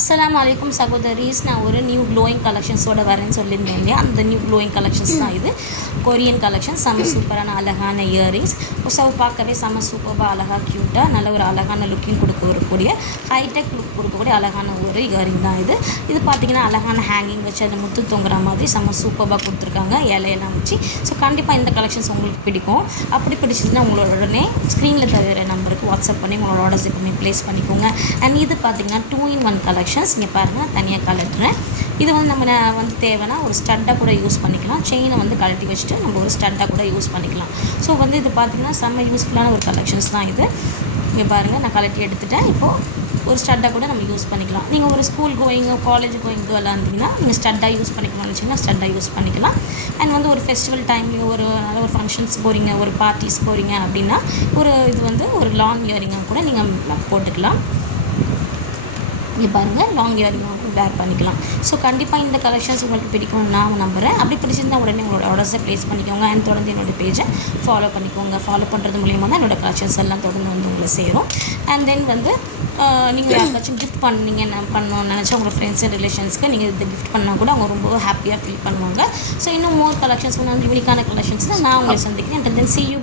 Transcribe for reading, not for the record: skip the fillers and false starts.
அஸ்ஸலாமு அலைக்கும் சகோதரிஸ். நான் ஒரு நியூ க்ளோயிங் கலெக்ஷன்ஸோட வரேன்னு சொல்லியிருந்தேன் இல்லையா, அந்த நியூ க்ளோயிங் கலெக்ஷன்ஸ் தான் இது. கொரியன் கலெக்ஷன், செம்ம சூப்பரான அழகான இயரிங்ஸ். பார்க்கவே செம்ம சூப்பராக அழகாக க்யூட்டாக நல்ல ஒரு அழகான லுக்கிங் கொடுக்கக்கூடிய ஹைடெக் லுக் கொடுக்கக்கூடிய அழகான ஒரு இயரிங் தான் இது. இது பார்த்திங்கன்னா அழகான ஹேங்கிங் வச்சு அந்த முத்து தொங்குற மாதிரி செம்ம சூப்பராக கொடுத்துருக்காங்க, இலையெல்லாம் வச்சு. ஸோ கண்டிப்பாக இந்த கலெக்ஷன்ஸ் உங்களுக்கு பிடிக்கும். அப்படி பிடிச்சிருந்தா உங்களோட உடனே ஸ்க்ரீனில் தவிர நம்பருக்கு வாட்ஸ்அப் பண்ணி உங்களோட ஆர்டர்ஸ் எப்பவுமே ப்ளேஸ் பண்ணிக்கோங்க. அண்ட் இது பார்த்திங்கன்னா 2-in-1 கலெக்ஷன்ஸ். இங்கே பாருங்கள், தனியாக கலட்டுறேன். இது வந்து நம்ம வந்து தேவைன்னா ஒரு ஸ்டட்டாக கூட யூஸ் பண்ணிக்கலாம். செயினை வந்து கழட்டி வச்சுட்டு நம்ம ஒரு ஸ்டட்டாக கூட யூஸ் பண்ணிக்கலாம். ஸோ வந்து இது பார்த்திங்கன்னா செம்ம யூஸ்ஃபுல்லான ஒரு கலெக்ஷன்ஸ் தான் இது. இங்கே பாருங்கள், நான் கழட்டி எடுத்துட்டேன். இப்போது ஒரு ஸ்டட்டாக கூட நம்ம யூஸ் பண்ணிக்கலாம். நீங்கள் ஒரு ஸ்கூல் கோயிங்கோ காலேஜ் கோயிங்கோ எல்லாம் இருந்தீங்கன்னா நீங்கள் ஸ்டட்டாக யூஸ் பண்ணிக்கணும்னு வச்சிங்கன்னா ஸ்டட்டாக யூஸ் பண்ணிக்கலாம். அண்ட் வந்து ஒரு ஃபெஸ்டிவல் டைம்லேயோ ஒரு நல்ல ஒரு ஃபங்க்ஷன்ஸ் போகிறீங்க, ஒரு பார்ட்டிஸ் போகிறீங்க அப்படின்னா இது வந்து ஒரு லாங் இயரிங்காக கூட நீங்கள் போட்டுக்கலாம். இங்கே பாருங்கள், லாங் இயரிங் வேர் பண்ணிக்கலாம். ஸோ கண்டிப்பாக இந்த கலெக்ஷன்ஸ் உங்களுக்கு பிடிக்கும்னு நான் நம்புகிறேன். அப்படி பிடிச்சிருந்தால் உடனே உங்களோட ஆர்டர்ஸை ப்ளேஸ் பண்ணிக்கோங்க. அண்ட் தொடர்ந்து என்னோடய பேஜை ஃபாலோ பண்ணிக்கோங்க. ஃபாலோ பண்ணுறது மூலியமாக தான் என்னோடய கலெக்ஷன்ஸ் எல்லாம் தொடர்ந்து வந்து உங்களை சேரும். அண்ட் தென் வந்து நீங்கள் யாருக்காச்சும் கிஃப்ட் பண்ணணும்னு நினச்சா உங்கள் ஃப்ரெண்ட்ஸ் அண்ட் ரிலேஷன்ஸ்க்கு நீங்கள் இதை கிஃப்ட் பண்ணால் கூட அவங்க ரொம்ப ஹாப்பியாக ஃபீல் பண்ணுவாங்க. ஸோ இன்னும் மோர் கலெக்ஷன்ஸ், இன்னும் யூனிக்கான கலெக்ஷன்ஸில் நான் உங்களை சந்திக்கிறேன். And then see you.